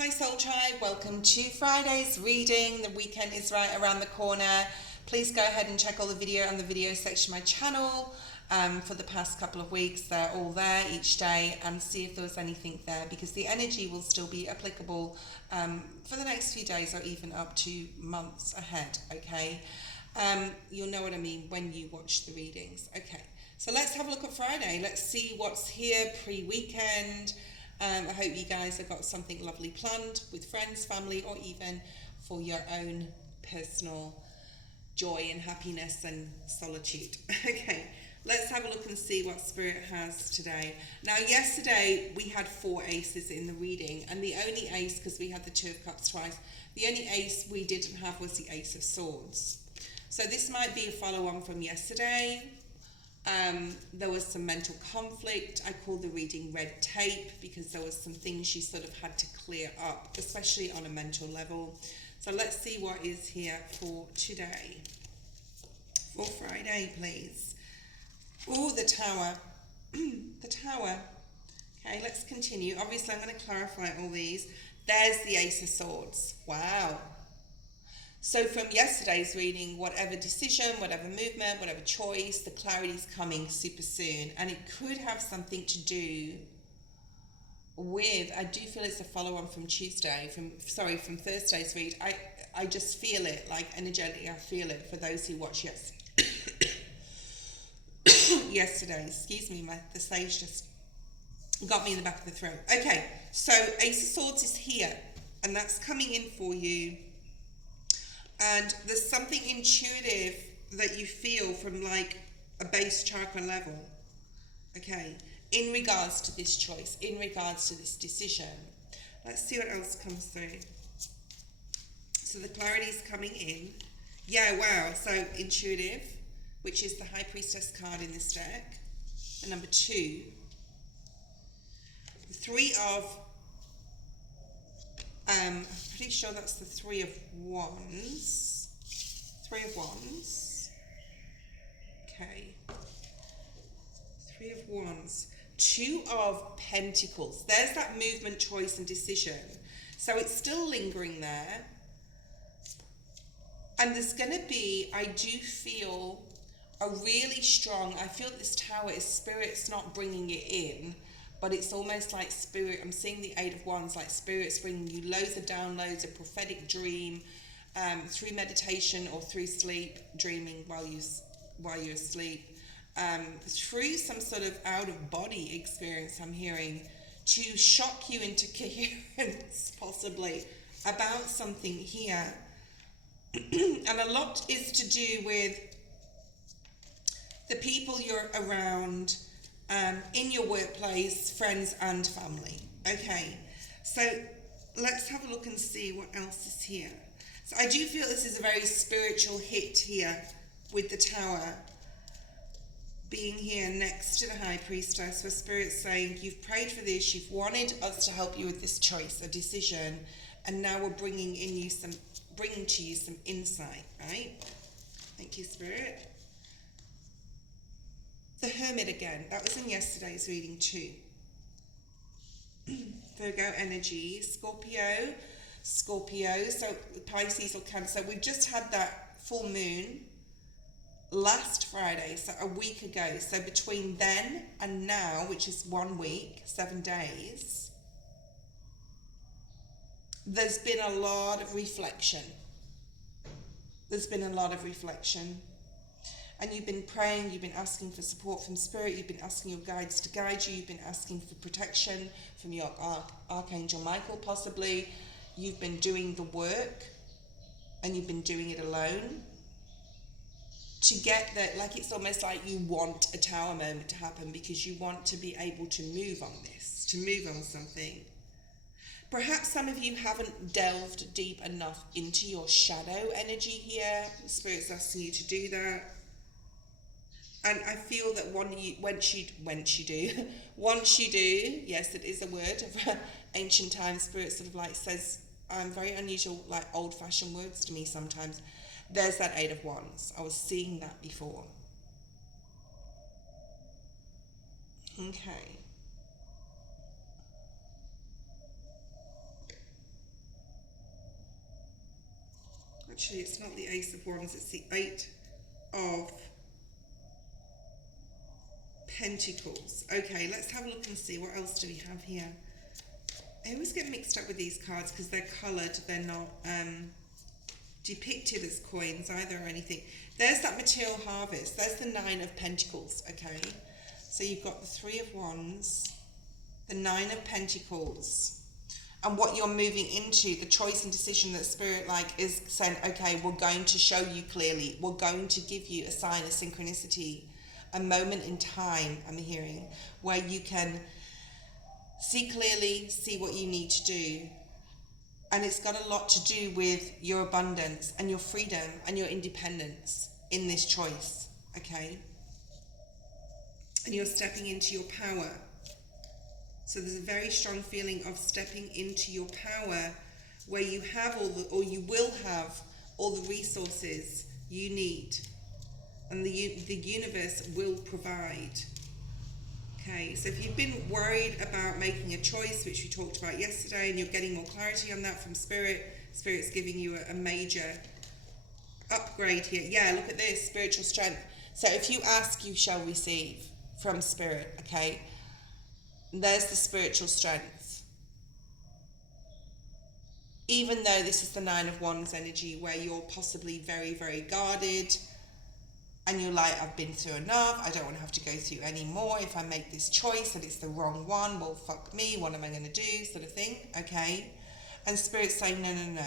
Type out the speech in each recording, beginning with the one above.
Hi Soul Tribe, welcome to Friday's reading. The weekend is right around the corner. Please go ahead and check all the video on the video section of my channel for the past couple of weeks. They're all there each day, and see if there was anything there, because the energy will still be applicable for the next few days or even up to months ahead, okay? You'll know what I mean when you watch the readings. Okay, so let's have a look at Friday. Let's see what's here pre-weekend. I hope you guys have got something lovely planned with friends, family, or even for your own personal joy and happiness and solitude. Okay, let's have a look and see what Spirit has today. Now, yesterday we had 4 aces in the reading, and the only ace, because we had the 2 of Cups twice, the only ace we didn't have was the Ace of Swords. So this might be a follow-on from yesterday. There was some mental conflict. I call the reading red tape because there was some things you sort of had to clear up, especially on a mental level. So let's see what is here for today. For Friday, please. Oh, the Tower. The Tower. Okay, let's continue. Obviously, I'm going to clarify all these. There's the Ace of Swords. Wow. So from yesterday's reading, whatever decision, whatever movement, whatever choice, the clarity is coming super soon. And it could have something to do with, I do feel it's a follow-on from from Thursday's read. I just feel it, like energetically, I feel it for those who watch yesterday. Excuse me, the sage just got me in the back of the throat. Okay, so Ace of Swords is here, and that's coming in for you. And there's something intuitive that you feel from like a base chakra level, okay, in regards to this choice, in regards to this decision. Let's see what else comes through. So the clarity is coming in. Yeah, wow. So intuitive, which is the High Priestess card in this deck. And number 2, the 3 of I'm pretty sure that's the 3 of Wands. 3 of Wands. Okay. 3 of Wands. 2 of Pentacles. There's that movement, choice, and decision. So it's still lingering there. And there's going to be, I do feel, a really strong, I feel this Tower is Spirit's not bringing it in, but it's almost like Spirit, I'm seeing the 8 of Wands, like Spirit's bringing you loads of downloads, a prophetic dream, through meditation or through sleep, dreaming while you're asleep, through some sort of out-of-body experience, I'm hearing, to shock you into coherence, possibly, about something here. And a lot is to do with the people you're around, in your workplace, friends and family. Okay, so let's have a look and see what else is here. So I do feel this is a very spiritual hit here with the Tower being here next to the High Priestess, where Spirit's saying, you've prayed for this, you've wanted us to help you with this choice, a decision, and now we're bringing to you some insight, right? Thank you, Spirit. The Hermit again, that was in yesterday's reading too. Virgo energy, Scorpio, so Pisces or Cancer. We've just had that full moon last Friday, so a week ago. So between then and now, which is 1 week, 7 days, there's been a lot of reflection. And you've been praying, you've been asking for support from Spirit, you've been asking your guides to guide you, you've been asking for protection from your Archangel Michael, possibly. You've been doing the work, and you've been doing it alone. To get that, like it's almost like you want a Tower moment to happen because you want to be able to move on this, to move on something. Perhaps some of you haven't delved deep enough into your shadow energy here. The Spirit's asking you to do that. And I feel that once you do, yes, it is a word of ancient times. Spirit sort of like says, very unusual, like old-fashioned words to me sometimes. There's that 8 of Wands. I was seeing that before. Okay. Actually, it's not the Ace of Wands, it's the Eight of Pentacles. Okay, let's have a look and see what else do we have here. I always get mixed up with these cards because they're coloured, they're not depicted as coins either or anything. There's that material harvest, there's the Nine of Pentacles, okay? So you've got the Three of Wands, the Nine of Pentacles, and what you're moving into, the choice and decision that Spirit is saying, okay, we're going to show you clearly, we're going to give you a sign, a synchronicity, a moment in time, I'm hearing, where you can see clearly, see what you need to do. And it's got a lot to do with your abundance and your freedom and your independence in this choice, okay? And you're stepping into your power. So there's a very strong feeling of stepping into your power where you have you will have all the resources you need. And the universe will provide. Okay, so if you've been worried about making a choice, which we talked about yesterday, and you're getting more clarity on that from Spirit, Spirit's giving you a major upgrade here. Yeah, look at this, spiritual strength. So if you ask, you shall receive from Spirit, okay? There's the spiritual strength. Even though this is the Nine of Wands energy, where you're possibly very, very guarded, and you're like, I've been through enough, I don't want to have to go through any more. If I make this choice and it's the wrong one, well, fuck me, what am I going to do, sort of thing, okay? And Spirit's saying, no, no, no.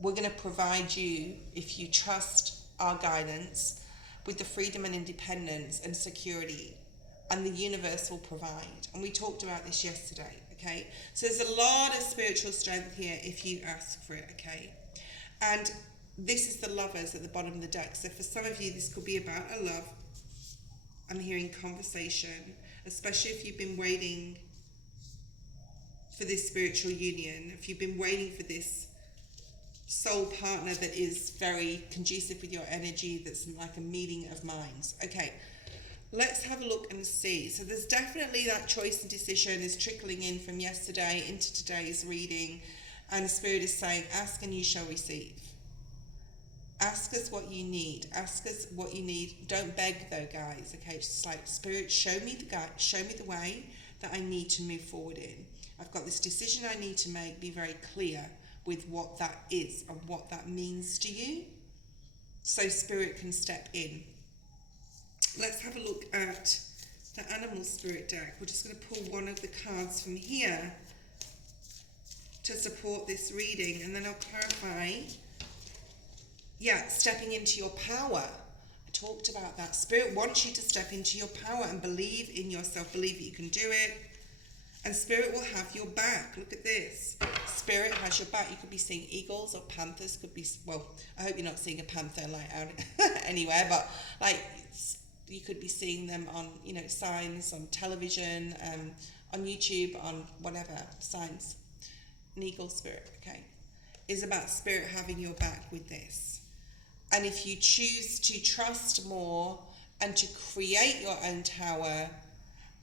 We're going to provide you, if you trust our guidance, with the freedom and independence and security, and the universe will provide. And we talked about this yesterday, okay? So there's a lot of spiritual strength here if you ask for it, okay? And this is the Lovers at the bottom of the deck. So for some of you, this could be about a love. I'm hearing conversation, especially if you've been waiting for this spiritual union, if you've been waiting for this soul partner that is very conducive with your energy, that's like a meeting of minds. Okay, let's have a look and see. So there's definitely that choice and decision is trickling in from yesterday into today's reading, and Spirit is saying, ask and you shall receive. Ask us what you need. Ask us what you need. Don't beg though, guys. Okay, it's just like, Spirit, show me the way that I need to move forward in. I've got this decision I need to make. Be very clear with what that is and what that means to you, so Spirit can step in. Let's have a look at the Animal Spirit deck. We're just going to pull one of the cards from here to support this reading, and then I'll clarify. Yeah, stepping into your power. I talked about that. Spirit wants you to step into your power and believe in yourself. Believe that you can do it. And Spirit will have your back. Look at this. Spirit has your back. You could be seeing eagles or panthers. Could be, well, I hope you're not seeing a panther like out anywhere, but like you could be seeing them on, you know, signs on television, on YouTube, on whatever, signs. An eagle spirit, okay, is about Spirit having your back with this. And if you choose to trust more and to create your own tower,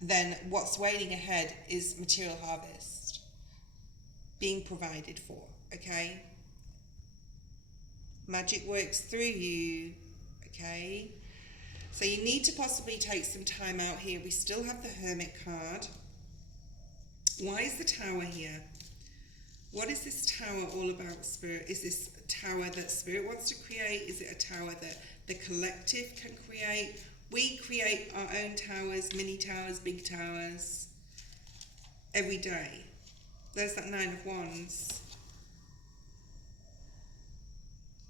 then what's waiting ahead is material harvest being provided for, okay? Magic works through you, okay? So you need to possibly take some time out here. We still have the Hermit card. Why is the Tower here? What is this tower all about, Spirit? Is this a tower that Spirit wants to create? Is it a tower that the collective can create? We create our own towers, mini towers, big towers, every day. There's that Nine of Wands.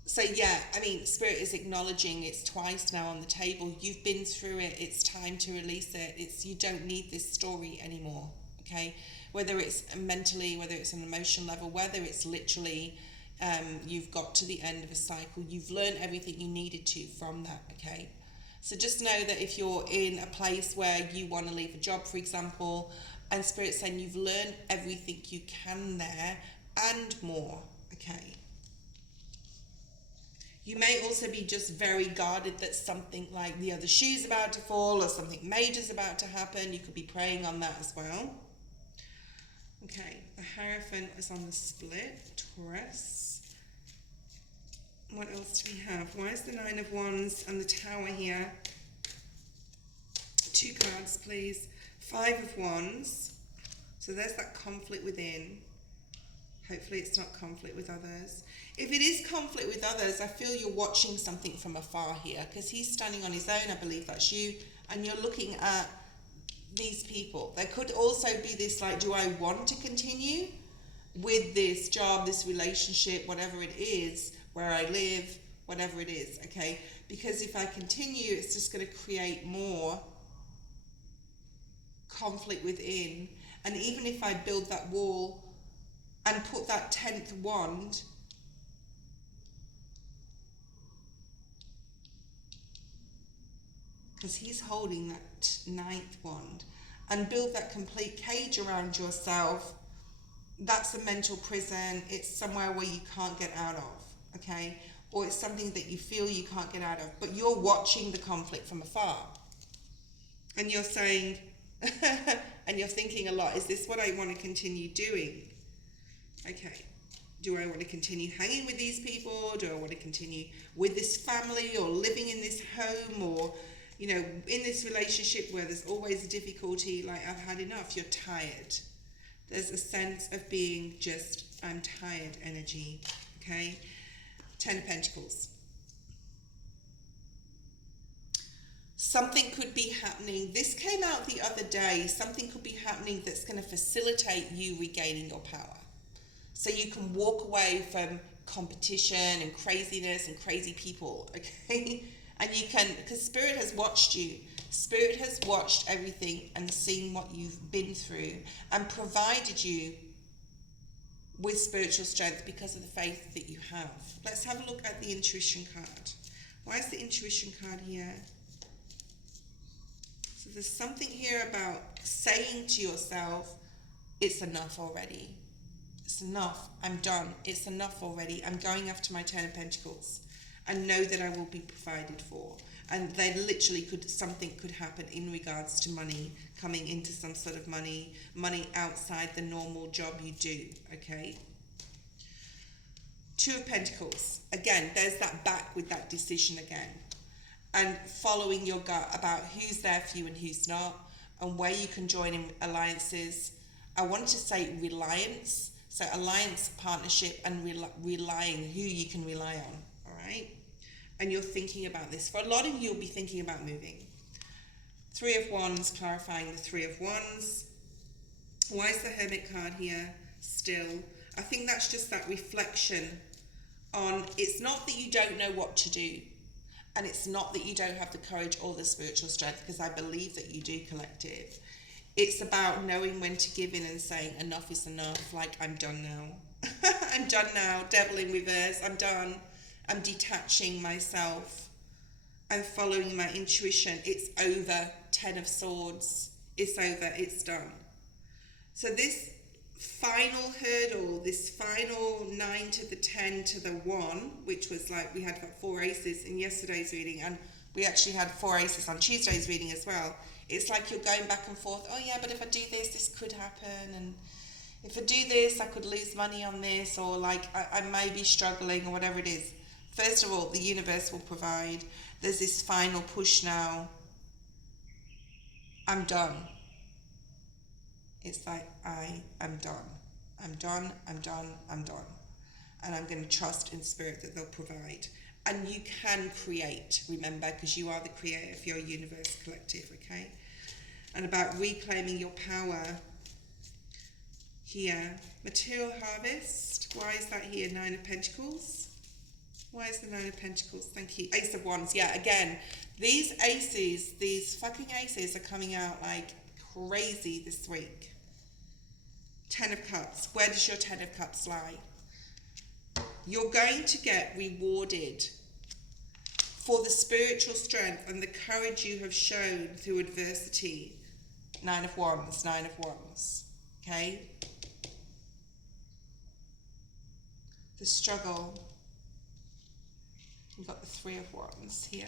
So yeah, I mean, Spirit is acknowledging it's twice now on the table. You've been through it. It's time to release it. You don't need this story anymore, okay? Whether it's mentally, whether it's on an emotional level, whether it's literally you've got to the end of a cycle, you've learned everything you needed to from that, okay? So just know that if you're in a place where you want to leave a job, for example, and Spirit's saying you've learned everything you can there and more, okay? You may also be just very guarded that something like the other shoe's about to fall or something major's about to happen. You could be praying on that as well. Okay, the Hierophant is on the split, Taurus. What else do we have? Why is the Nine of Wands and the Tower here? 2 cards, please. 5 of Wands. So there's that conflict within. Hopefully it's not conflict with others. If it is conflict with others, I feel you're watching something from afar here, because he's standing on his own, I believe that's you, and you're looking at these people. There could also be this, like, do I want to continue with this job, this relationship, whatever it is, where I live, whatever it is, okay? Because if I continue, it's just going to create more conflict within. And even if I build that wall and put that 10th wand, because he's holding that 9th wand, and build that complete cage around yourself, that's a mental prison. It's somewhere where you can't get out of, okay? Or it's something that you feel you can't get out of, but you're watching the conflict from afar. And you're saying, and you're thinking a lot, is this what I want to continue doing? Okay. Do I want to continue hanging with these people? Do I want to continue with this family, or living in this home, or, you know, in this relationship where there's always a difficulty, like, I've had enough, you're tired. There's a sense of being just, I'm tired energy, okay? 10 of Pentacles. Something could be happening. This came out the other day. Something could be happening that's going to facilitate you regaining your power. So you can walk away from competition and craziness and crazy people, okay? And you can, because Spirit has watched you. Spirit has watched everything and seen what you've been through and provided you with spiritual strength because of the faith that you have. Let's have a look at the intuition card. Why is the intuition card here? So there's something here about saying to yourself, it's enough already. It's enough. I'm done. It's enough already. I'm going after my 10 of Pentacles and know that I will be provided for. And they literally could, something could happen in regards to money, coming into some sort of money outside the normal job you do, okay? 2 of Pentacles. Again, there's that back with that decision again. And following your gut about who's there for you and who's not, and where you can join in alliances. I want to say reliance. So alliance, partnership, and relying, who you can rely on, all right? And you're thinking about this. For a lot of you, you'll be thinking about moving. 3 of Wands, clarifying the 3 of Wands. Why is the Hermit card here still? I think that's just that reflection on, it's not that you don't know what to do. And it's not that you don't have the courage or the spiritual strength, because I believe that you do, collective. It's about knowing when to give in and saying, enough is enough. Like, I'm done now. I'm done now. Devil in reverse. I'm done. I'm detaching myself. I'm following my intuition. It's over. 10 of Swords. It's over. It's done. So this final hurdle, this final 9 to the 10 to the 1, which was like, we had 4 aces in yesterday's reading, and we actually had 4 aces on Tuesday's reading as well. It's like you're going back and forth. Oh yeah, but if I do this, this could happen. And if I do this, I could lose money on this, or like I may be struggling, or whatever it is. First of all, the universe will provide. There's this final push now. I'm done. It's like, I am done. I'm done, I'm done, I'm done. And I'm going to trust in Spirit that they'll provide. And you can create, remember, because you are the creator of your universe, collective, okay? And about reclaiming your power here. Material harvest. Why is that here? 9 of Pentacles. Why is the 9 of Pentacles? Thank you. Ace of Wands. Yeah, again, these aces, these fucking aces are coming out like crazy this week. 10 of Cups. Where does your 10 of Cups lie? You're going to get rewarded for the spiritual strength and the courage you have shown through adversity. 9 of Wands, 9 of Wands. Okay? The struggle. You've got the 3 of Wands here.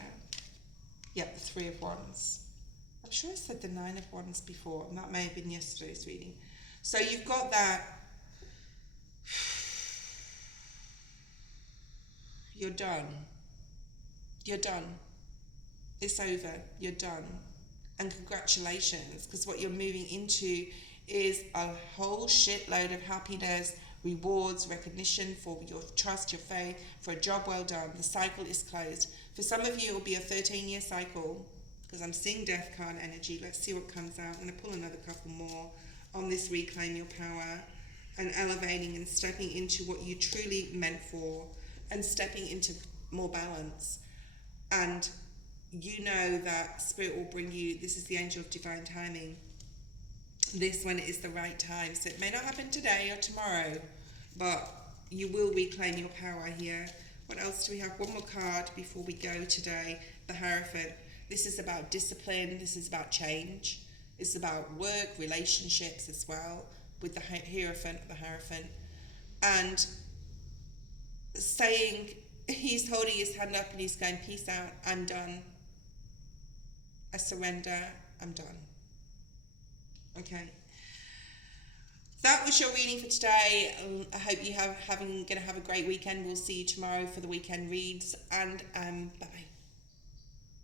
Yep, the 3 of Wands. I'm sure I said the 9 of Wands before, and that may have been yesterday's reading. So you've got that. You're done. You're done. It's over. You're done. And congratulations, because what you're moving into is a whole shitload of happiness, rewards, recognition for your trust, your faith, for a job well done. The cycle is closed. For some of you, it will be a 13-year cycle, because I'm seeing death card energy. Let's see what comes out. I'm going to pull another couple more on this reclaim your power and elevating and stepping into what you truly meant for and stepping into more balance. And you know that Spirit will bring you, this is the angel of divine timing, this when it is the right time. So it may not happen today or tomorrow, but you will reclaim your power here. What else do we have? One more card before we go today. The Hierophant. This is about discipline. This is about change. It's about work, relationships as well, with the Hierophant, and saying, he's holding his hand up and he's going, peace out, I'm done. I surrender, I'm done. Okay. That was your reading for today. I hope you gonna have a great weekend. We'll see you tomorrow for the weekend reads, and bye.